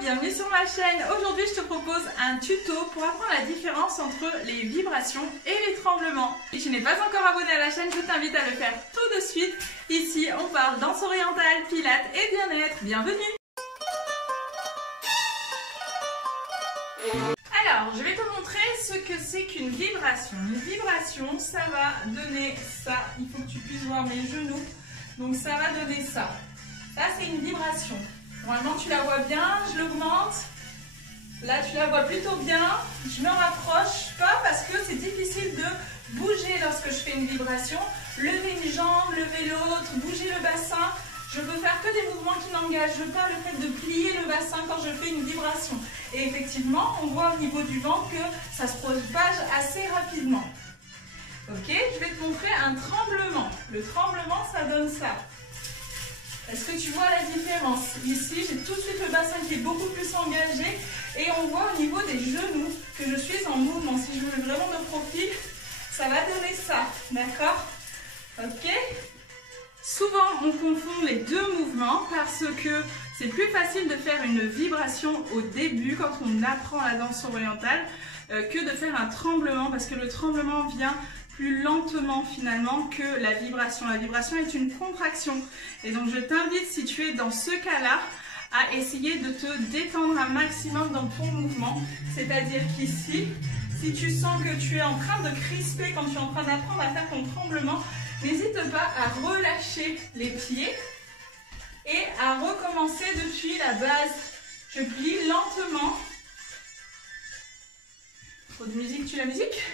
bienvenue sur ma chaîne. Aujourd'hui je te propose un tuto pour apprendre la différence entre les vibrations et les tremblements. Si tu n'es pas encore abonné à la chaîne, je t'invite à le faire tout de suite. Ici on parle danse orientale, pilates et bien-être. Bienvenue. Alors je vais te montrer ce que c'est qu'une vibration. Une vibration, ça va donner ça. Il faut que tu puisses voir mes genoux. Donc ça va donner ça. Ça c'est une vibration. Normalement tu la vois bien, je l'augmente. Là tu la vois plutôt bien. Je me rapproche pas parce que c'est difficile de bouger lorsque je fais une vibration. Lever une jambe, lever l'autre, bouger le bassin. Je peux faire que des mouvements qui n'engagent pas le fait de plier le bassin quand je fais une vibration. Et effectivement, on voit au niveau du ventre que ça se propage assez rapidement. Ok, je vais te montrer un tremblement. Le tremblement, ça donne ça. Est-ce que tu vois la différence? Ici, j'ai tout de suite le bassin qui est beaucoup plus engagé et on voit au niveau des genoux que je suis en mouvement. Si je veux vraiment de profil, ça va donner ça. D'accord? Ok? Souvent, on confond les deux mouvements parce que c'est plus facile de faire une vibration au début quand on apprend la danse orientale que de faire un tremblement parce que le tremblement vient plus lentement finalement que la vibration. La vibration est une contraction. Et donc je t'invite, si tu es dans ce cas-là, à essayer de te détendre un maximum dans ton mouvement. C'est-à-dire qu'ici, si tu sens que tu es en train de crisper quand tu es en train d'apprendre à faire ton tremblement, n'hésite pas à relâcher les pieds et à recommencer depuis la base. Je plie lentement. Trop de musique, tu la musique?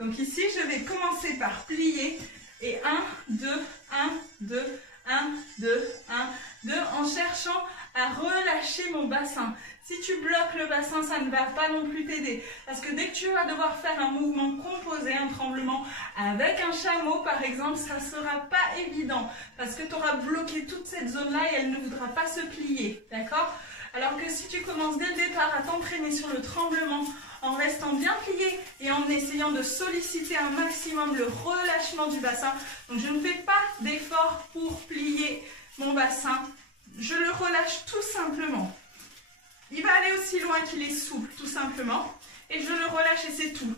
Donc ici, je vais commencer par plier et 1, 2, 1, 2, 1, 2, 1, 2 en cherchant à relâcher mon bassin. Si tu bloques le bassin, ça ne va pas non plus t'aider. Parce que dès que tu vas devoir faire un mouvement composé, un tremblement avec un chameau par exemple, ça ne sera pas évident. Parce que tu auras bloqué toute cette zone-là et elle ne voudra pas se plier. D'accord? Alors que si tu commences dès le départ à t'entraîner sur le tremblement, en restant bien plié et en essayant de solliciter un maximum le relâchement du bassin. Donc je ne fais pas d'effort pour plier mon bassin, je le relâche tout simplement. Il va aller aussi loin qu'il est souple, tout simplement, et je le relâche et c'est tout.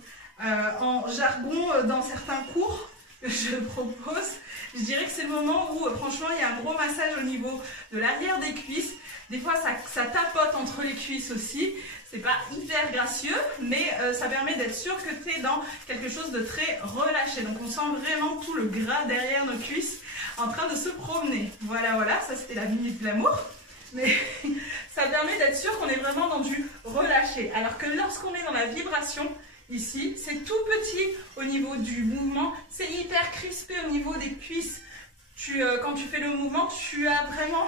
En jargon, dans certains cours que je propose, je dirais que c'est le moment où franchement il y a un gros massage au niveau de l'arrière des cuisses. Des fois ça tapote entre les cuisses aussi. C'est pas hyper gracieux, mais ça permet d'être sûr que tu es dans quelque chose de très relâché. Donc on sent vraiment tout le gras derrière nos cuisses en train de se promener. Voilà, voilà, ça c'était la minute de l'amour. Mais ça permet d'être sûr qu'on est vraiment dans du relâché. Alors que lorsqu'on est dans la vibration, ici, c'est tout petit au niveau du mouvement. C'est hyper crispé au niveau des cuisses. Quand tu fais le mouvement, tu as vraiment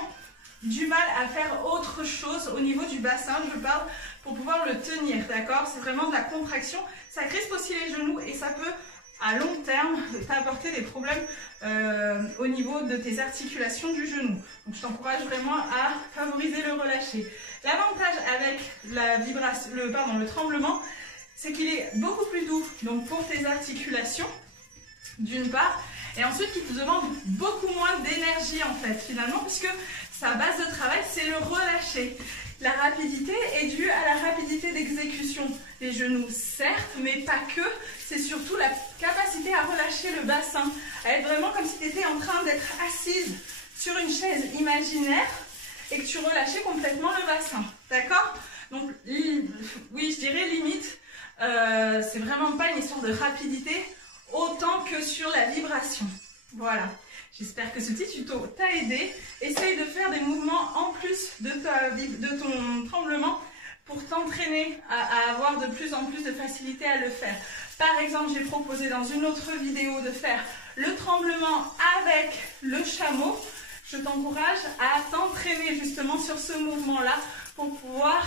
du mal à faire autre chose au niveau du bassin, je parle, pour pouvoir le tenir, d'accord? C'est vraiment de la contraction, ça crispe aussi les genoux et ça peut, à long terme, t'apporter des problèmes au niveau de tes articulations du genou. Donc je t'encourage vraiment à favoriser le relâché. L'avantage avec le tremblement, c'est qu'il est beaucoup plus doux donc pour tes articulations, d'une part, et ensuite qui te demande beaucoup moins d'énergie en fait finalement, puisque sa base de travail c'est le relâcher. La rapidité est due à la rapidité d'exécution des genoux, certes, mais pas que. C'est surtout la capacité à relâcher le bassin, à être vraiment comme si tu étais en train d'être assise sur une chaise imaginaire et que tu relâchais complètement le bassin. D'accord? Donc, oui, je dirais limite, c'est vraiment pas une histoire de rapidité autant que sur la vibration. Voilà. J'espère que ce petit tuto t'a aidé. Essaye de faire des mouvements en plus de ton tremblement pour t'entraîner à avoir de plus en plus de facilité à le faire. Par exemple, j'ai proposé dans une autre vidéo de faire le tremblement avec le chameau. Je t'encourage à t'entraîner justement sur ce mouvement-là pour pouvoir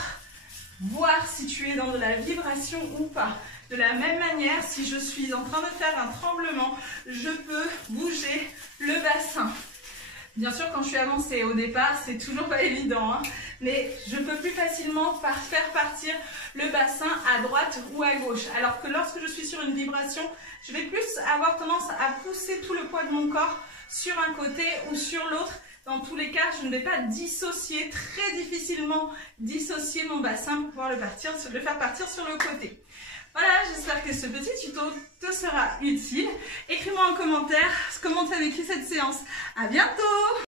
voir si tu es dans de la vibration ou pas. De la même manière, si je suis en train de faire un tremblement, je peux bouger le bassin. Bien sûr, quand je suis avancée au départ, c'est toujours pas évident, hein, mais je peux plus facilement faire partir le bassin à droite ou à gauche. Alors que lorsque je suis sur une vibration, je vais plus avoir tendance à pousser tout le poids de mon corps sur un côté ou sur l'autre. Dans tous les cas, je ne vais pas dissocier, très difficilement dissocier mon bassin pour pouvoir le faire partir sur le côté. Voilà, j'espère que ce petit tuto te sera utile. Écris-moi en commentaire comment tu as vécu cette séance. À bientôt!